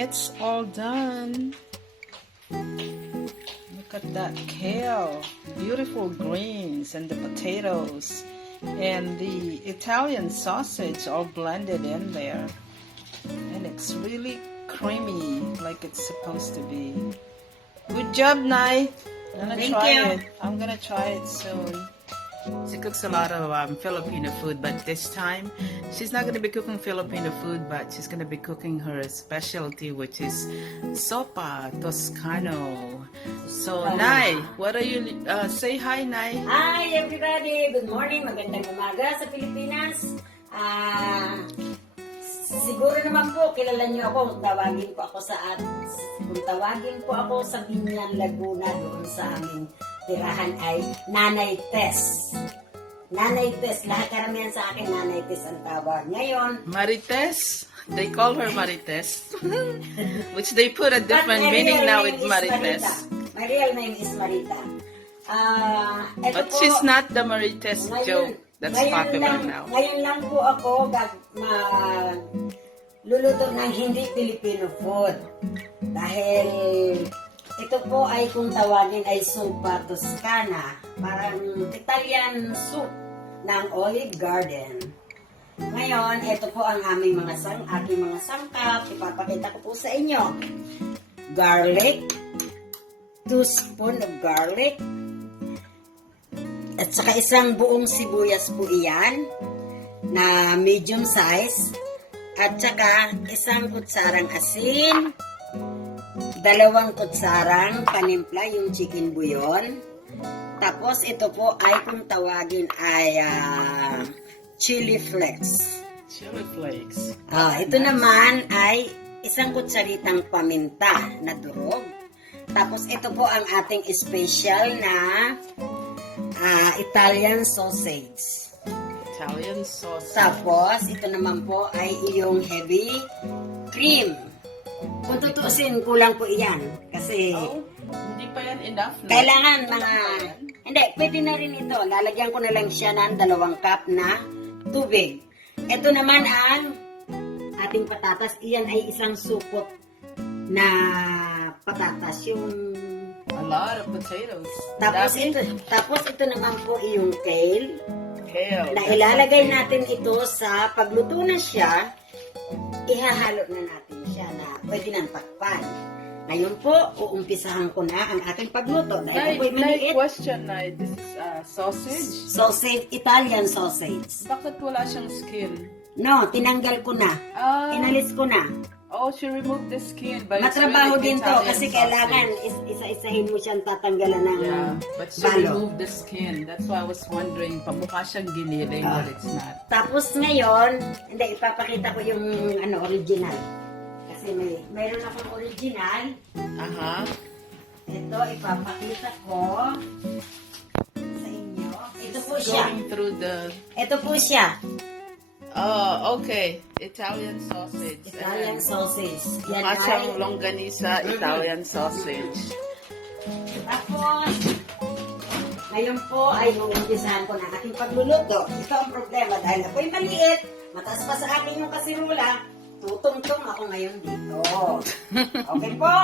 it's all done. Look at that kale, beautiful greens, and the potatoes, and the Italian sausage all blended in there. And it's really creamy like it's supposed to be. Good job, Nay. I'm gonna try it soon. She cooks a lot of Filipino food, but this time she's not gonna be cooking Filipino food, but she's gonna be cooking her specialty, which is Zuppa Toscana. So, Nay, what are you, say hi, Nay. Hi, everybody. Good morning. Magandang umaga sa Pilipinas. Siguro naman po, kilala niyo ako. Kung tawagin po ako sa Binyan, Laguna, doon sa aming tirahan ay Nanay Tess. Nanay Tess. Lahat karamihan sa akin, Nanay Tess ang tawag. Ngayon, Marites. They call her Marites. Which they put a different meaning now with Marites. My real name is Marita. But she's not the Marites joke that's popular now. Ngayon lang po ako luluto ng hindi Filipino food. Dahil ito po ay kung tawagin ay Zuppa Toscana. Parang Italian soup ng Olive Garden. Ngayon, ito po ang aking mga sangkap. Ipapakita ko po sa inyo. Garlic. 2 spoon of garlic. At saka isang buong sibuyas po iyan na medium size. At saka isang kutsarang asin, 2 kutsarang panimpla, yung chicken bouillon. Tapos ito po ay kung tawagin ay chili flakes. Chili flakes. Ito naman ay isang kutsaritang paminta na durog. Tapos ito po ang ating special na Italian sausage. Italian sausage. Tapos, ito naman po ay iyong heavy cream. Kung tutusin, kulang po iyan. Kasi, hindi pa yan enough. No? Kailangan hindi, pwede na rin ito. Lalagyan ko na lang siya ng 2 cup na tubig. Ito naman ang ating patatas. Iyan ay isang supot na patatas. Yung a lot of potatoes. Tapos ito naman po iyong kale. Na That's ilalagay natin ito sa pagluto na siya, ihahalo na natin siya na pwede nang takpan. Ngayon po, uumpisahan ko na ang ating pagluto. Dahil po maliit. Question, Nay. This is sausage? Sausage, Italian sausage. Bakit wala siyang skin? No, tinanggal ko na. Inalis ko na. Oh, she removed the skin. But matrabaho really din to Italian kasi kailangan isa-isahin mo siyang tatanggalan ng but she balot. removed the skin. That's why I was wondering, pamukha siyang giniling, but it's not. Tapos ngayon, hindi, ipapakita ko yung original. Kasi mayroon akong original. Ito, ipapakita ko sa inyo. Ito po siya. Going through the... Ito po siya. Oh, okay. Italian sausage. Italian sausage. Yan Mukha siyang longganisa, Italian sausage. Tapos, ngayon po ay uumpisahan ko na aking pagluluto. Ito ang problema dahil ako'y maliit, mataas pa sa akin yung kasirula, tutungtong ako ngayon dito. Okay po?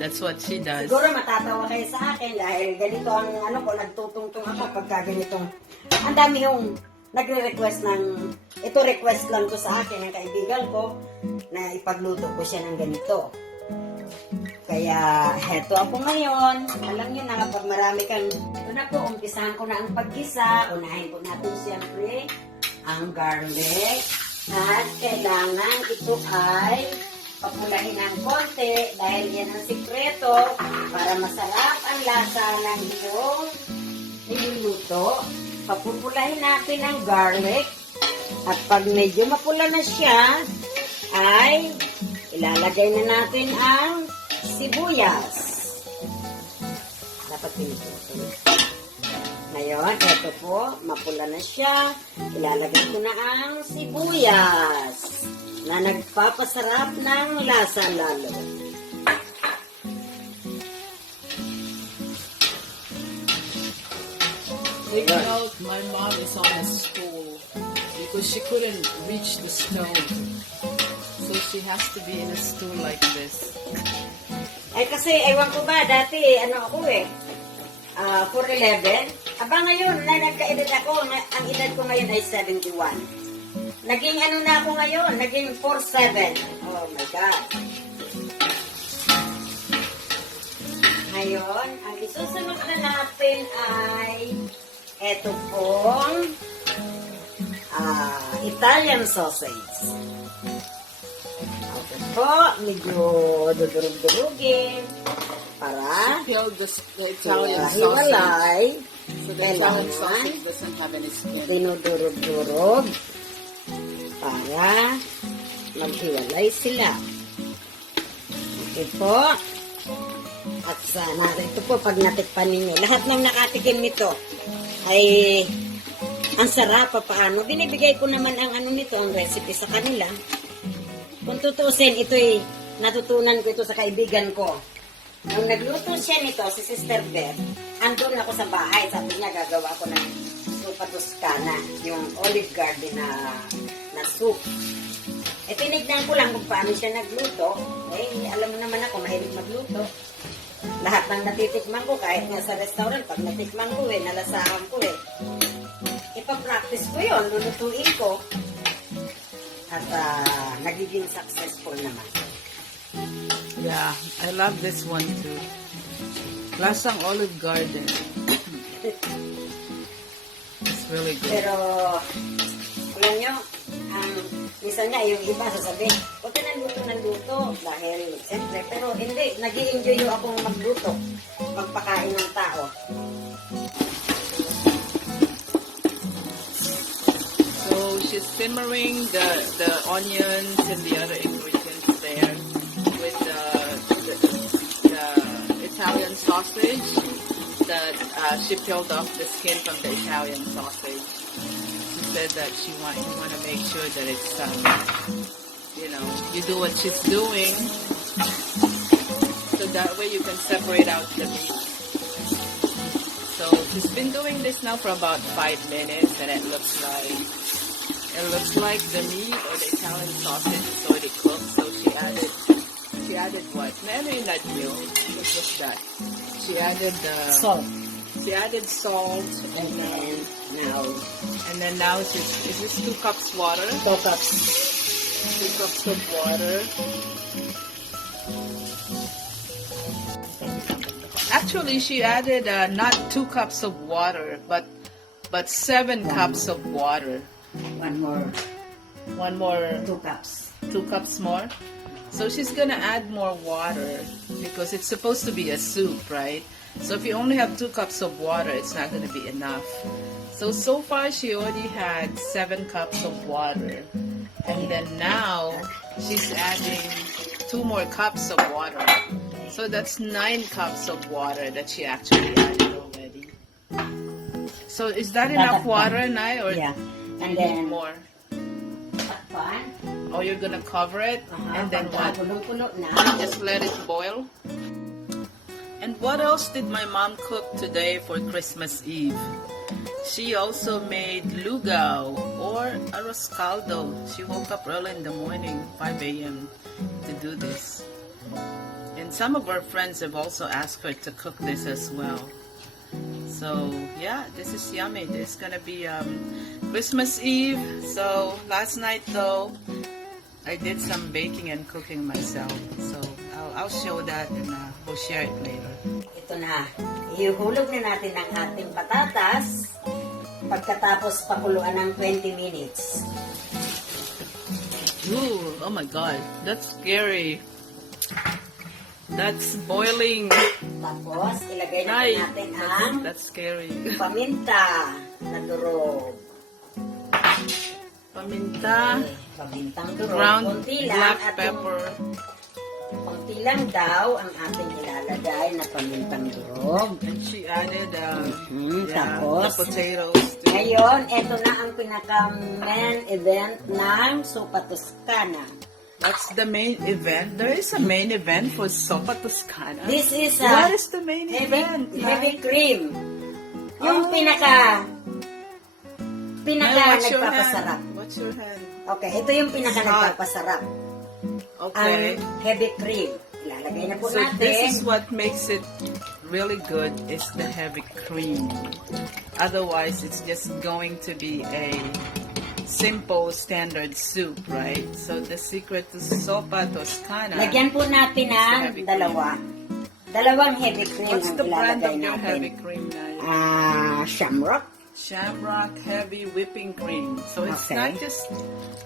That's what she does. Siguro matatawa kayo sa akin dahil ganito ang nagtutungtong ako pagka ganitong, ang dami yung nagre-request request lang to sa akin ng kaibigan ko na ipagluto ko siya ng ganito. Kaya, heto ako ngayon. Alam niyo na kapag marami kang, ito na po, umpisahan ko na ang paggisa. Unahin po natin siyempre ang garlic. At kailangan ito ay papulahin ng konti dahil yan ang sikreto para masarap ang lasa ng iyong niluluto. Papupulahin natin ang garlic at pag medyo mapula na siya ay ilalagay na natin ang sibuyas. Dapat pinito. Ngayon, ito po, mapula na siya. Ilalagay ko na ang sibuyas na nagpapasarap ng lasa lalo. Taking out, my mom is on a stool because she couldn't reach the stove. So So she has to be in a stool like this. Ay kasi, ewan ko ba, dati, ano ako eh, 4'11". Aba ngayon, na nagka-edad ako, ang edad ko ngayon ay 71. Naging ano na ako ngayon, naging 4'7". Oh my God. Ngayon, ang isusunod na natin ay eto pong Italian sausage. Ito po, medyo dudurug-durugin para Peeled the Italian sausage. hiwalay. So the Italian sausage doesn't have any skin. Dinudurog-durog para maghiwalay sila. Okay po. At sana, ito po pag natikpan ninyo. Lahat ng nakatikim nito ay ang sarap pa paano. Binibigay ko naman ang ano nito, ang recipe sa kanila. Kung tutuusin, ito'y natutunan ko ito sa kaibigan ko. Nung nagluto siya nito, si Sister Beth, andun ako sa bahay. Sabi niya, gagawa ko ng Zuppa Toscana, yung Olive Garden na soup. Eh, tinignan ko lang kung paano siya nagluto. Eh, alam mo naman ako, mahilig magluto. Lahat ng natitikman ko, kahit nga sa restaurant, pag natikman ko nalasahan ko ipapractice ko yun, lulutuin ko. At nagiging successful naman. Yeah, I love this one too. Lasang Olive Garden. It's really good. Pero, alam nyo, minsan nga yung iba sasabihin, huwag ka ng luto dahil, siyempre, pero hindi, nag-i-enjoy yung akong magluto, magpakain ng tao. So she's simmering the onions and the other ingredients there with the Italian sausage that she peeled off the skin from the Italian sausage. She said that you want to make sure that it's you do what she's doing, so that way you can separate out the meat. So she's been doing this now for about 5 minutes, and it looks like the meat or the Italian sausage is already cooked. So she added what? Maybe in that meal. What was that? She added Salt. She added salt And then now is this 2 cups water? 2 cups. 2 cups of water. Actually, she added not 2 cups of water, but 7 cups of water. One more. 2 cups. 2 cups more. So she's gonna add more water because it's supposed to be a soup, right? So if you only have 2 cups of water, it's not gonna be enough. So far she already had 7 cups of water. And then now she's adding 2 more cups of water. So that's 9 cups of water that she actually added already. So is that enough water, Nay? Or Yeah. do And you need then, more? takpan. Or you're gonna cover it and then what? Punong-puno na. Just let it boil. And what else did my mom cook today for Christmas Eve? She also made lugaw or arroz caldo. She woke up early in the morning, 5 a.m. to do this. And some of our friends have also asked her to cook this as well. So yeah, this is yummy. This is gonna be Christmas Eve. So last night though, I did some baking and cooking myself. So I'll show that and we'll share it later. Ito na. Ihulog na natin ang ating patatas pagkatapos pakuluan ng 20 minutes. Ooh, oh my God, that's scary. That's boiling. Tapos, ilagay na Ay, natin ang that's scary. paminta na durog. Paminta, Pamintang durog. ground Konti lang black at pepper. konti lang daw ang ating ilalagay na pamintang durog. And she added the Tapos, potatoes too. ngayon, ito na ang pinaka-main event ng Zuppa Toscana. That's the main event. There is a main event for Zuppa Toscana. This is What is the main event? heavy cream. Yung pinaka Nay, what's your nagpapasarap. hand? What's your hand? Okay, ito yung pinaka nagpapasarap. Okay. heavy cream. Ilalagay na po So natin. this is what makes it really good is the heavy cream. Otherwise, it's just going to be a simple standard soup, right? So the secret to Zuppa Toscana. Lagyan po natin ng dalawa. Dalawang heavy cream What's ang the brand of ilalagay your natin. heavy cream now? Shamrock. Shamrock heavy whipping cream. So it's Okay. not just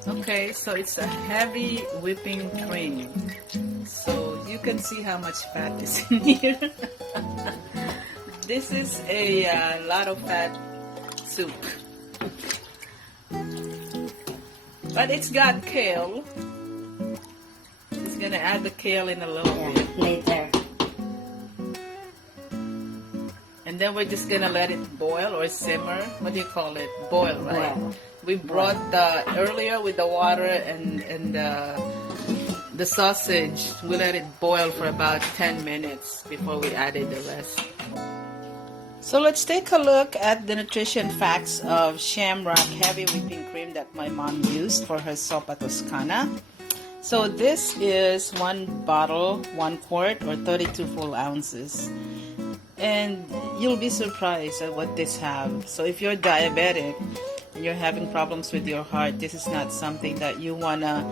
okay. So it's a heavy whipping cream. So you can see how much fat is in here. This is a lot of fat soup, but it's got kale. It's gonna add the kale in a little bit. Later. And then we're just gonna let it boil or simmer. What do you call it? Boil, right? Boil. We brought the earlier with the water and the sausage. We let it boil for about 10 minutes before we added the rest. So let's take a look at the nutrition facts of Shamrock heavy whipping cream that my mom used for her Zuppa Toscana. So this is 1 bottle, 1 quart, or 32 full ounces. And you'll be surprised at what this have. So if you're diabetic and you're having problems with your heart, this is not something that you wanna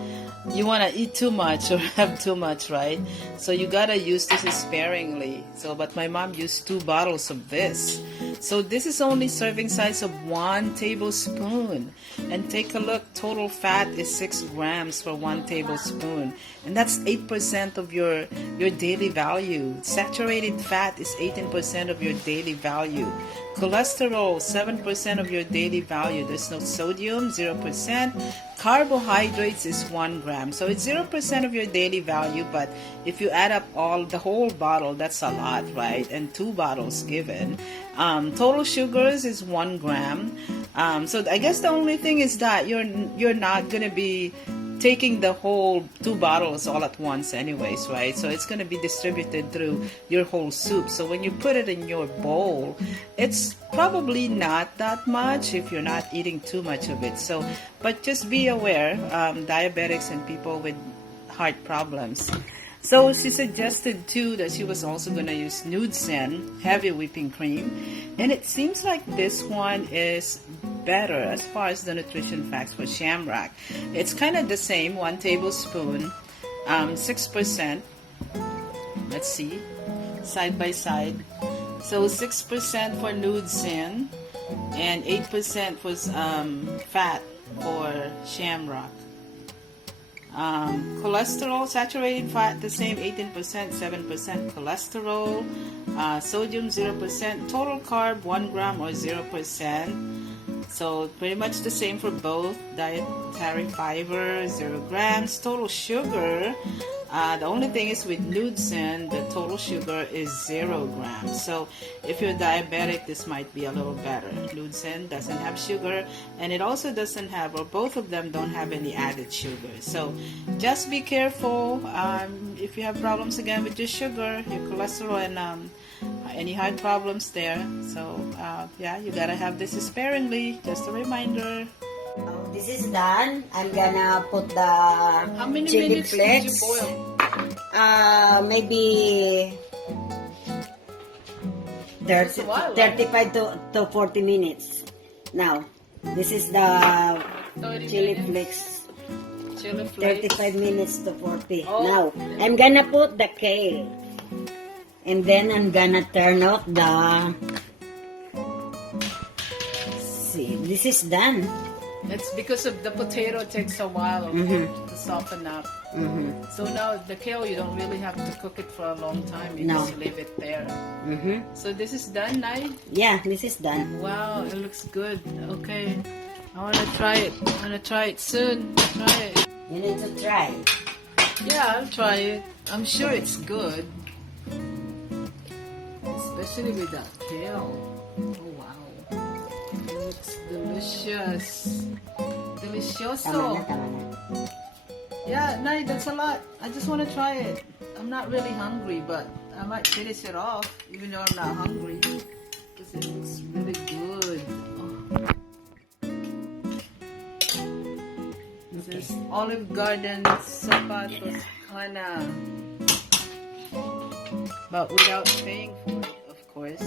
eat too much or have too much, right? So you gotta use this sparingly. So but my mom used 2 bottles of this. So this is only serving size of 1 tablespoon. And take a look, total fat is 6 grams for 1 tablespoon. And that's 8% of your daily value. Saturated fat is 18% of your daily value. Cholesterol, 7% of your daily value. There's no sodium, 0%. Carbohydrates is 1 gram. So it's 0% of your daily value, but if you add up the whole bottle, that's a lot, right? And 2 bottles given. Total sugars is 1 gram. So I guess the only thing is that you're not gonna be taking the whole 2 bottles all at once anyways, right? So it's going to be distributed through your whole soup. So when you put it in your bowl, it's probably not that much if you're not eating too much of it. So, but just be aware, diabetics and people with heart problems. So she suggested too that she was also going to use Nude-Sen heavy whipping cream, and it seems like this one is better as far as the nutrition facts for Shamrock. It's kind of the same, 1 tablespoon, 6%. Let's see, side by side. So 6% for Nude-Sen and 8% was fat for Shamrock. Cholesterol, saturated fat, the same, 18%, 7% cholesterol. Sodium, 0%. Total carb, 1 gram or 0%. So pretty much the same for both. Dietary fiber, 0 grams. Total sugar, the only thing is with Nude-Sen, the total sugar is 0 grams. So if you're diabetic, this might be a little better. Nude-Sen doesn't have sugar, and it also doesn't have, or both of them don't have any added sugar. So just be careful if you have problems again with your sugar, your cholesterol, and any heart problems there. So yeah, you gotta have this sparingly. Just a reminder. This is done. I'm gonna put the How many chili minutes did you flakes. boil? Maybe That's a while, 35 to 40 minutes. Now, this is the 30 chili minutes. flakes. Chili flakes. 35 minutes to 40. Oh. Now, I'm gonna put the kale. And then I'm gonna turn off the... See, this is done. It's because of the potato takes a while to soften up. So now the kale, you don't really have to cook it for a long time. You No. just leave it there. So this is done, Nay? Yeah, this is done. Wow, it looks good. Okay. I want to try it. I want to try it soon. Try it. You need to try. Yeah, I'll try it. I'm sure it's good. Especially with that kale. Oh, wow. It looks delicious. Delicioso. Tama na. Yeah, Nay, that's a lot. I just want to try it. I'm not really hungry, but I might finish it off, even though I'm not hungry. Because it looks really good. Oh. This is Olive Garden Zuppa Toscana. Toscana. But without paying for it, of course.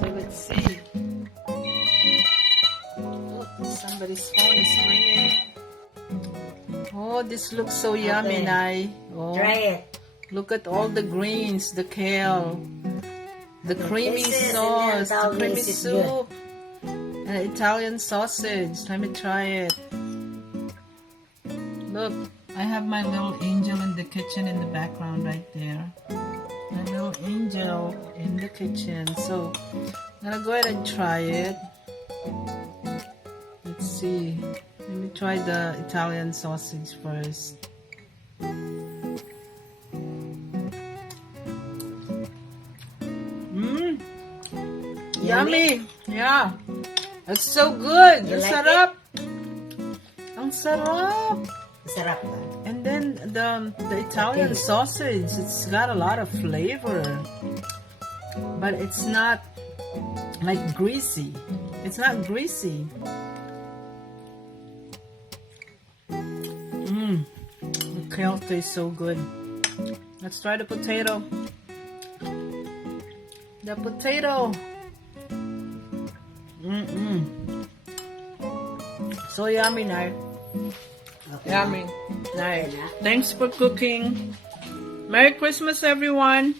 So let's see. Oh, somebody's phone is ringing. Oh, this looks so yummy, Nay. Oh, Try it. look at all the greens, the kale, the creamy This is sauce, Indian the creamy Taiwanese, it's soup, and Italian sausage. Let me try it. Look, I have my little angel in the kitchen in the background right there. My little angel in the kitchen. So I'm gonna go ahead and try it. Let's see. Let me try the Italian sausage first. Mmm. Yummy. Yeah. It's so good. You Ang like sarap. Ang sarap. Sarap ba? And then the Italian sausage, it's got a lot of flavor. But it's not like greasy. It's not greasy. The kale tastes so good. Let's try the potato. The potato. So yummy, Nay. Okay. Yummy. Nay. Okay na. Thanks for cooking. Merry Christmas, everyone.